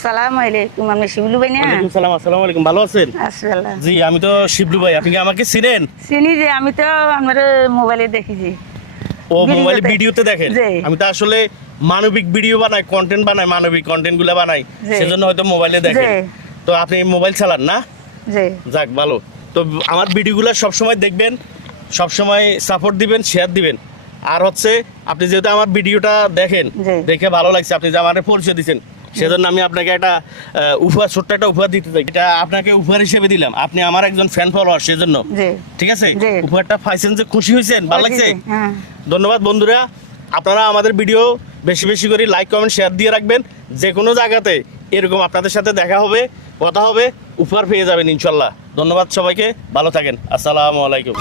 আসসালামু আলাইকুম, আমি শিবলু ভাই না? ওয়ালাইকুম সালাম। আসসালামু আলাইকুম, ভালো আছেন? আসসালাম। জি, আমি তো শিবলু ভাই। আপনি কি আমাকে চিনেন? চিনি যে, আমি তো আমার মোবাইলে দেখেছি। ও মোবাইল ভিডিওতে। ভিডিওতে দেখেন? জি। আমি তো আসলে মানবিক ভিডিও বানাই, কন্টেন্ট বানাই, মানবিক কন্টেন্ট গুলা বানাই, জি। সেজন্য হয়তো মোবাইলে দেখেন। জি। তো আপনি মোবাইল চালান না? জি। যাক ভালো। তো আমার ভিডিওগুলো সবসময় দেখবেন, সবসময় সাপোর্ট দিবেন, শেয়ার দিবেন। আর হচ্ছে আপনি যেহেতু আমার ভিডিওটা দেখেন, জি। দেখে ভালো লাগছে, আপনি যে আমার পরিচয় দিচ্ছেন, সেজন্য আমি আপনাকে একটা উপহার, ছোট্ট একটা উপহার দিতে চাই। এটা আপনাকে উপহার হিসেবে দিলাম, আপনি আমার একজন ফ্যান ফলোয়ার, সেজন্য। জি। ঠিক আছে? জি। উপহারটা পাইছেন যে খুশি হয়েছেন, ভালো লাগছে? হ্যাঁ। ধন্যবাদ বন্ধুরা। আপনারা আমাদের ভিডিও বেশি বেশি করে লাইক, কমেন্ট, শেয়ার দিয়ে রাখবেন। যে কোনো জায়গাতে এরকম আপনাদের সাথে দেখা হবে, কথা হবে, উপহার পেয়ে যাবেন ইনশাল্লাহ। ধন্যবাদ সবাইকে, ভালো থাকেন। আসসালামু আলাইকুম।